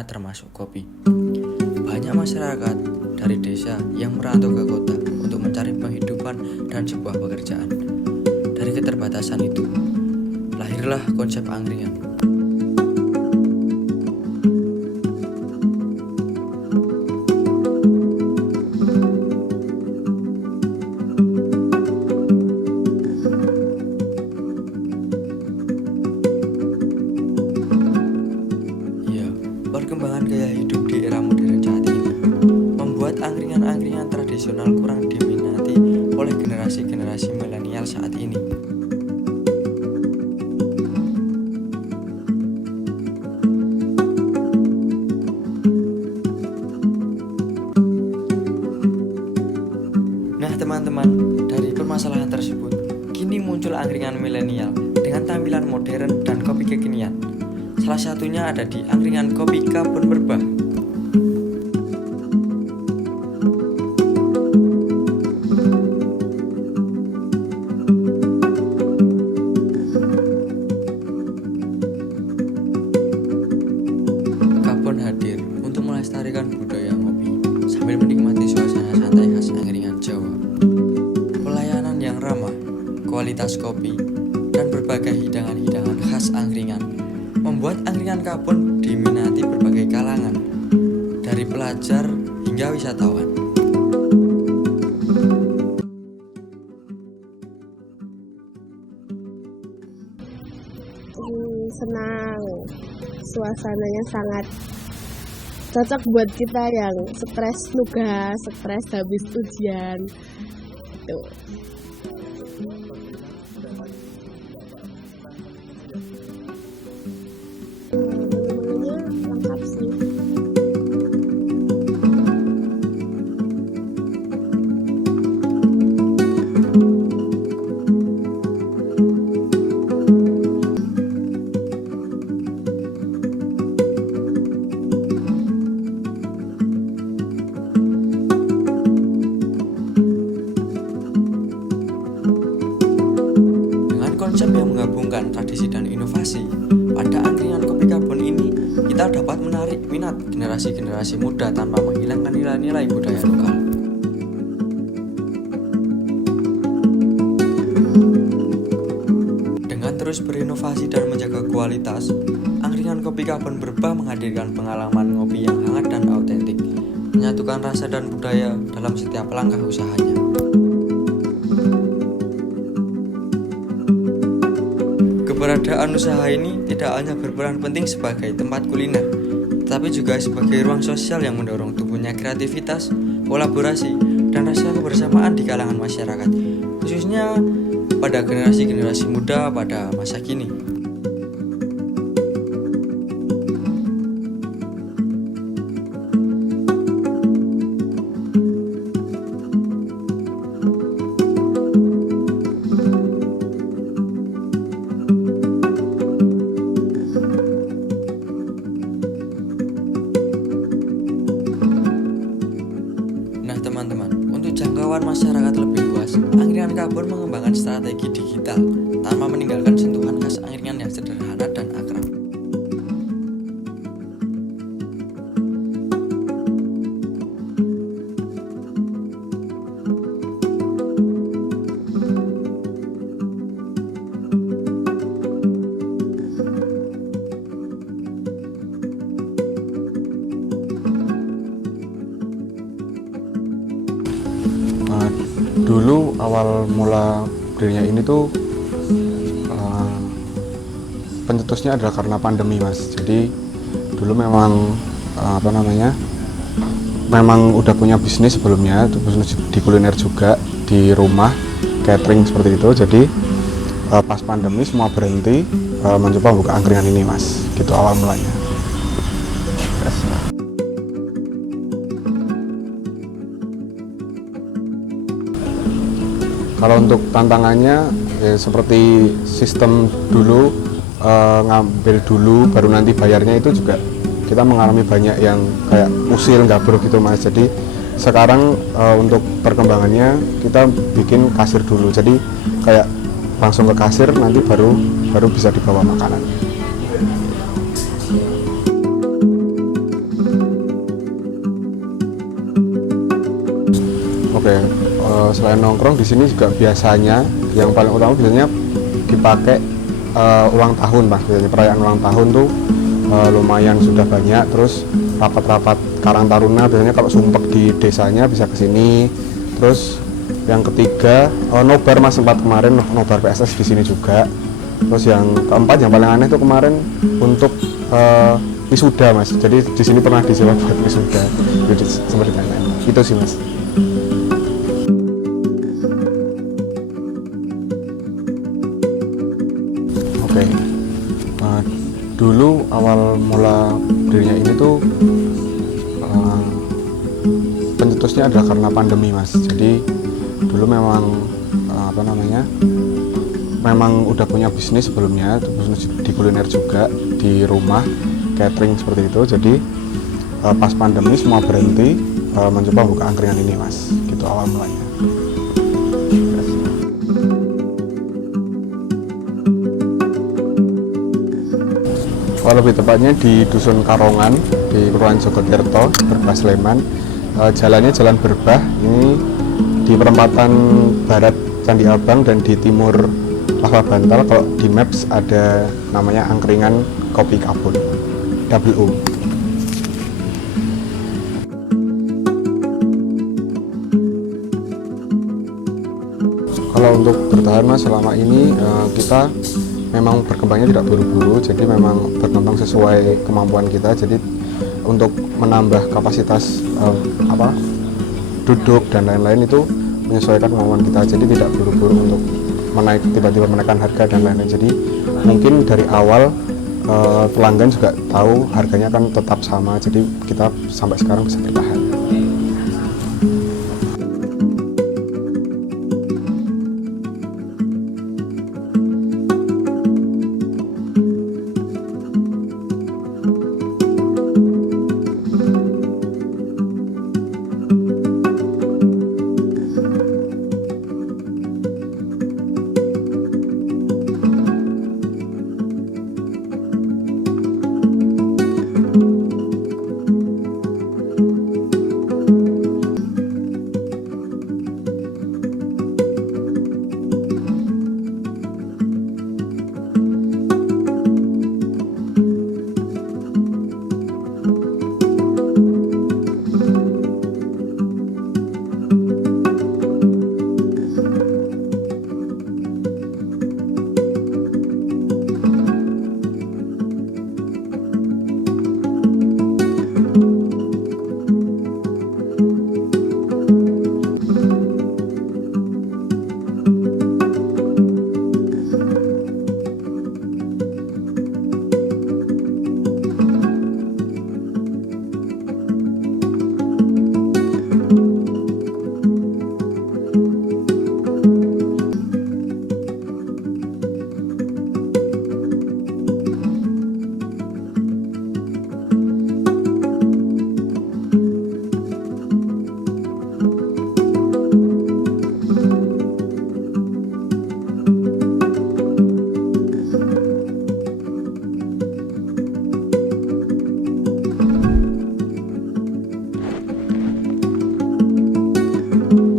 mana termasuk kopi. Banyak masyarakat dari desa yang merantau ke kota untuk mencari penghidupan dan sebuah pekerjaan. Dari keterbatasan itu, lahirlah konsep angkringan. Perkembangan gaya hidup di era modern saat ini membuat angkringan-angkringan tradisional kurang diminati oleh generasi-generasi milenial saat ini. Nah teman-teman, dari permasalahan tersebut, kini muncul angkringan milenial dengan tampilan modern dan kopi kekinian. Salah satunya ada di angkringan kopi Kebun Berbah. Kebun hadir untuk melestarikan budaya ngopi sambil menikmati suasana santai khas angkringan Jawa. Pelayanan yang ramah, kualitas kopi, dan berbagai hidangan-hidangan khas angkringan membuat angkringan Kebun diminati berbagai kalangan, dari pelajar hingga wisatawan. Senang, suasananya sangat cocok buat kita yang stres nugas, stres habis ujian. Tuh. Menunya lengkap sih. Dengan konsep yang menggabungkan tradisi dan inovasi, pada angkringan kopi Kebun ini kita dapat menarik minat generasi-generasi muda tanpa menghilangkan nilai-nilai budaya lokal. Dengan terus berinovasi dan menjaga kualitas, angkringan kopi Kebun Berbah menghadirkan pengalaman ngopi yang hangat dan autentik, menyatukan rasa dan budaya dalam setiap langkah usahanya. Keberadaan usaha ini tidak hanya berperan penting sebagai tempat kuliner, tetapi juga sebagai ruang sosial yang mendorong tumbuhnya kreativitas, kolaborasi, dan rasa kebersamaan di kalangan masyarakat, khususnya pada generasi-generasi muda pada masa kini. Teman-teman, untuk jangkauan masyarakat lebih luas, angkringan Kebun mengembangkan strategi digital tanpa meninggalkan sentuhan khas angkringan yang sederhana dan akrab. Dulu awal mula berdirinya ini tuh pencetusnya adalah karena pandemi, Mas. Jadi dulu memang memang udah punya bisnis sebelumnya, bisnis di kuliner juga, di rumah catering seperti itu. Jadi pas pandemi semua berhenti, mencoba buka angkringan ini, Mas. Gitu awal mulanya. Kalau untuk tantangannya ya seperti sistem dulu, ngambil dulu baru nanti bayarnya, itu juga kita mengalami banyak yang kayak usil gabruk gitu, Mas. Jadi sekarang untuk perkembangannya kita bikin kasir dulu, jadi kayak langsung ke kasir, nanti baru bisa dibawa makanan. Oke, selain nongkrong di sini juga biasanya yang paling utama biasanya dipakai ulang tahun, Pak. Biasanya perayaan ulang tahun tuh lumayan sudah banyak. Terus rapat-rapat Karang Taruna biasanya kalau sumpek di desanya bisa ke sini. Terus yang ketiga nobar, Mas, sempat kemarin nobar PSS di sini juga. Terus yang keempat yang paling aneh itu kemarin untuk wisuda, Mas. Jadi di sini pernah disewa buat wisuda. Jadi seperti itu sih, Mas. Oke, dulu awal mula dirinya ini tuh pencetusnya adalah karena pandemi, Mas. Jadi dulu memang memang udah punya bisnis sebelumnya, bisnis di kuliner juga di rumah catering seperti itu. Jadi pas pandemi semua berhenti, mencoba buka angkringan ini, Mas. Gitu awal mulanya. Kalau lebih tepatnya di Dusun Karongan di Kelurahan Jogotirto, Berbah, Sleman. Jalannya Jalan Berbah, ini di perempatan barat Candi Abang dan di timur Lava Bantal. Kalau di Maps ada namanya angkringan Kopi Kabun, double U. Kalau untuk bertahan, Mas, selama ini kita memang berkembangnya tidak buru-buru, jadi memang berkembang sesuai kemampuan kita. Jadi untuk menambah kapasitas duduk dan lain-lain itu menyesuaikan kemampuan kita. Jadi tidak buru-buru untuk tiba-tiba menaikkan harga dan lain-lain. Jadi mungkin dari awal pelanggan juga tahu harganya kan tetap sama. Jadi kita sampai sekarang bisa bertahan.